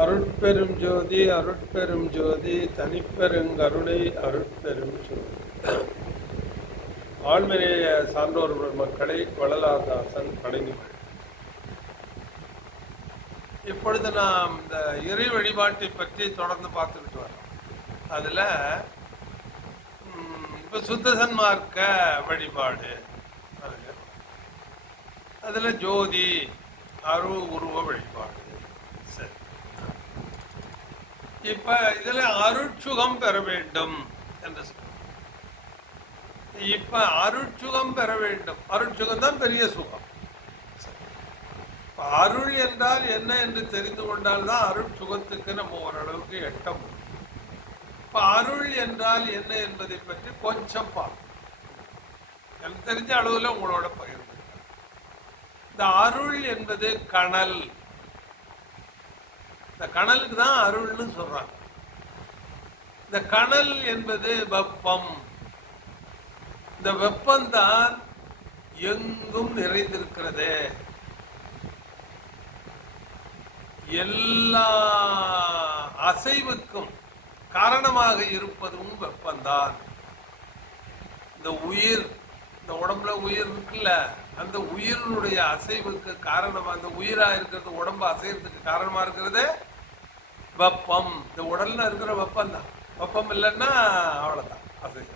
அருட்பெரும் ஜோதி அருட்பெரும் ஜோதி தனிப்பெருங்கருணை அருட்பெரும் ஜோதி. ஆழ்மநேய சான்றோர் மக்களை வள்ளலாதாசன் வணங்கி இப்பொழுது நாம் இந்த இறை வழிபாட்டை பற்றி தொடர்ந்து பார்த்துக்கிட்டு வரோம். அதில் இப்போ சுத்த சன்மார்க்க வழிபாடு அதில் ஜோதி அரு உருவ வழிபாடு. இப்ப இதுல அருட்சுகம் பெற வேண்டும் என்று இப்ப அருட்சுகம் பெற வேண்டும். அருட்சுகம் தான் பெரிய சுகம். அருள் என்றால் என்ன என்று தெரிந்து கொண்டால்தான் அருள் அருட்சுகத்துக்கு நம்ம ஓரளவுக்கு எட்ட முடியும். இப்ப அருள் என்றால் என்ன என்பதை பற்றி கொஞ்சம் பார்ப்போம் எனக்கு தெரிஞ்ச அளவுல உங்களோட பகிர்ந்து இந்த அருள் என்பது கணல் இந்த கணலுக்கு தான் அருள்னு சொல்றாங்க இந்த கணல் என்பது வெப்பம். இந்த வெப்பம்தான் எங்கும் நிறைந்திருக்கிறது. எல்லா அசைவுக்கும் காரணமாக இருப்பதும் வெப்பம்தான். இந்த உயிர் இந்த உடம்புல உயிர் இருக்குல்ல அந்த உயிரினுடைய அசைவுக்கு காரணமாக அந்த உயிரா இருக்கிறது உடம்பு அசைவதுக்கு காரணமா இருக்கிறது வெப்பம். இந்த உடல்ல இருக்கிற வெப்பம் தான். வெப்பம் இல்லைன்னா அவ்வளவுதான். அசைவு.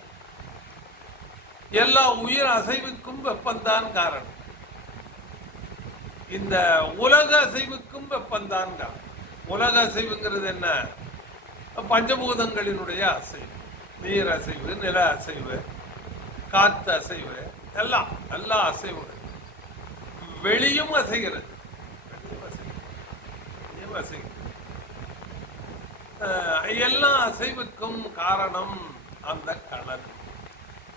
எல்லா உயிர் அசைவுக்கும் வெப்பம்தான் காரணம். இந்த உலக அசைவுக்கும் வெப்பம்தான் காரணம். உலக அசைவுங்கிறது என்ன? பஞ்சபூதங்களினுடைய அசைவு. நீர் அசைவு நில அசைவு காற்று அசைவு எல்லாம் எல்லா அசைவுகள். வெளியும் அசைகிறது. வெளியும் அசைகிறது. வெளியும் அசைகிறது. எல்லா அசைவுக்கும் காரணம் அந்த கணல்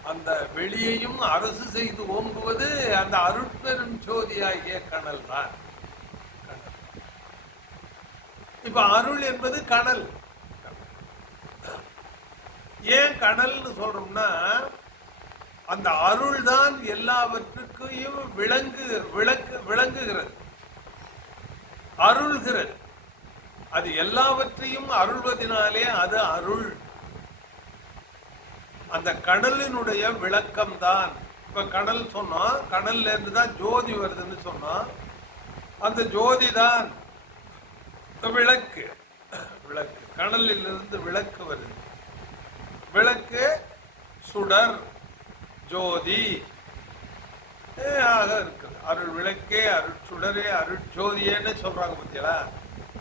அந்த வெளியையும் அரசு செய்து ஓங்குவது அந்த அருட்பெரும் ஜோதியாகிய கணல் தான். கணல். இப்ப அருள் என்பது கடல். ஏன் கடல்னு சொல்றோம்னா அந்த அருள் தான் எல்லாவற்றுக்கும் விளங்கு விளக்கு விளங்குகிறது. அருள்கிறது. அது எல்லாவற்றையும் அருள்வதினாலே அது அருள். அந்த கடலினுடைய விளக்கம் தான் இப்ப கடல் சொன்னோம் கடல்ல இருந்து தான் ஜோதி வருதுன்னு சொன்னோம் அந்த ஜோதி தான் விளக்கு. விளக்கு. கடலில் இருந்து விளக்கு வருது. விளக்கு சுடர் ஜோதி. ஏ, ஆக இருக்குது. அருள் விளக்கே அருள் சுடரே அருள் ஜோதியேன்னு சொல்றாங்க பத்தியலா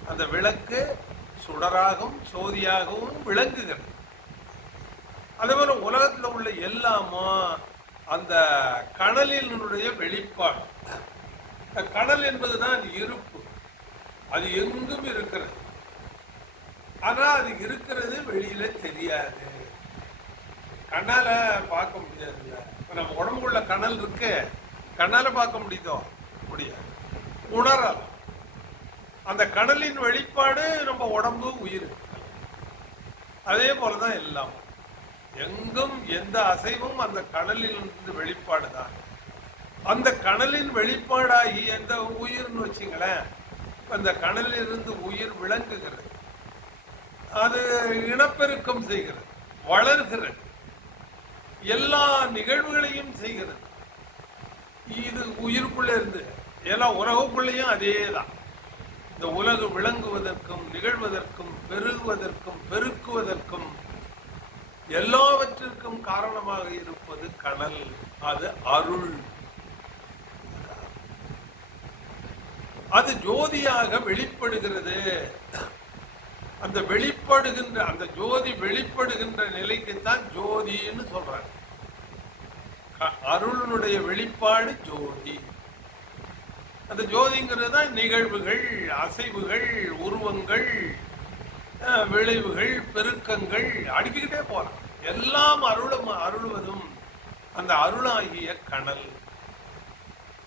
அந்த விளக்கு சுடராகவும் சோதியாகவும் விளங்குகிறது. அதே உலகத்தில் உள்ள எல்லாமும் அந்த கடலினுடைய வெளிப்பாடு. இந்த கடல் என்பதுதான் இருப்பு. அது எங்கும் இருக்கிறது. ஆனால் அது இருக்கிறது வெளியில தெரியாது. கண்ணால பார்க்க முடியாதுல்ல. இப்போ நம்ம உடம்புக்குள்ள கணல் இருக்கு. கண்ணால பார்க்க முடியுதோ? முடியாது. உணரலாம். அந்த கடலின் வெளிப்பாடு நம்ம உடம்பு உயிர். அதே போலதான் எல்லாம். எங்கும் எந்த அசைவும் அந்த கடலில் இருந்து வெளிப்பாடு தான் அந்த கடலின் வெளிப்பாடாகி எந்த உயிர்னு வச்சுங்களேன் அந்த கடலிலிருந்து உயிர் விளங்குகிறது. அது இனப்பெருக்கம் செய்கிறது வளர்கிறது. எல்லா நிகழ்வுகளையும் செய்கிறது. இது உயிருக்குள்ள இருந்து எல்லா உறவுக்குள்ளேயும் அதே தான் இந்த உலகு விளங்குவதற்கும் நிகழ்வதற்கும் பெருகுவதற்கும் பெருக்குவதற்கும் எல்லாவற்றிற்கும் காரணமாக இருப்பது கடல். அது அருள். அது ஜோதியாக வெளிப்படுகிறது. அந்த வெளிப்படுகின்ற அந்த ஜோதி வெளிப்படுகின்ற நிலைக்குத்தான் ஜோதின்னு சொல்றாங்க. க- அருளினுடைய வெளிப்பாடு ஜோதி. அந்த ஜோதிங்கிறது தான் நிகழ்வுகள் அசைவுகள் உருவங்கள் விளைவுகள் பெருக்கங்கள் அடுக்கிக்கிட்டே போகலாம் எல்லாம் அருளும் அருள்வதும் அந்த அருளாகிய கணல்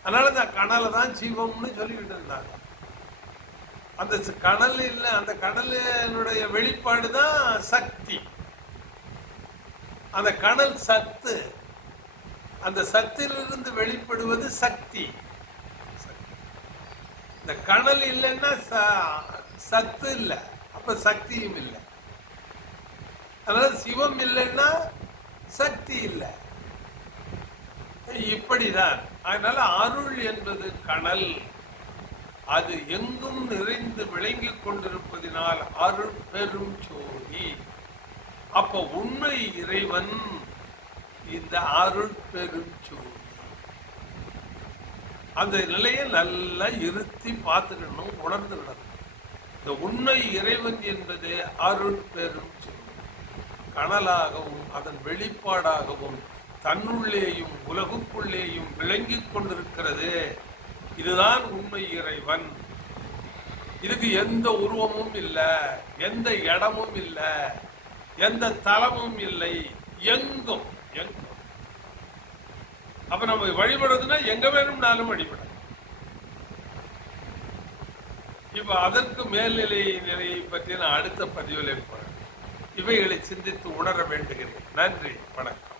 அதனால இந்த கணலை தான் ஜீவம்னு சொல்லிக்கிட்டு இருந்தாங்க. அந்த கடல் இல்லை அந்த கடலினுடைய வெளிப்பாடு தான் சக்தி. அந்த கடல் சத்து. அந்த சத்திலிருந்து வெளிப்படுவது சக்தி. இந்த கணல் இல்லைன்னா ச- சத்து இல்லை. அப்போ சக்தியும் இல்லை. அதனால் சிவம் இல்லைன்னா சக்தி இல்லை. இப்படிதான். அதனால அருள் என்பது கணல் அது எங்கும் நிறைந்து விளங்கிக் கொண்டிருப்பதினால் அருள் பெரும் ஜோதி. அப்ப உண்மை இறைவன் இந்த அருள் பெரும் ஜோதி. அந்த நிலையை நல்லா இருத்தி பார்த்துக்கணும் உணர்ந்துடணும் இந்த உண்மை இறைவன் என்பது அருட்பெரும் கனலாகவும் அதன் வெளிப்பாடாகவும் தன்னுள்ளேயும் உலகுக்குள்ளேயும் விளங்கிக் கொண்டிருக்கிறது. இதுதான் உண்மை இறைவன். இதுக்கு எந்த உருவமும் இல்லை எந்த இடமும் இல்லை எந்த தலமும் இல்லை எங்கும் எங்கும். அப்ப நம்ம வழிபடுறதுன்னா எங்க வேணும்னாலும் வழிபடலாம். இப்ப அதற்கு மேல்நிலை நிலையை பற்றி நான் அடுத்த பதிவில் இருப்பேன் இவைகளை சிந்தித்து உணர வேண்டுகிறேன். நன்றி வணக்கம்.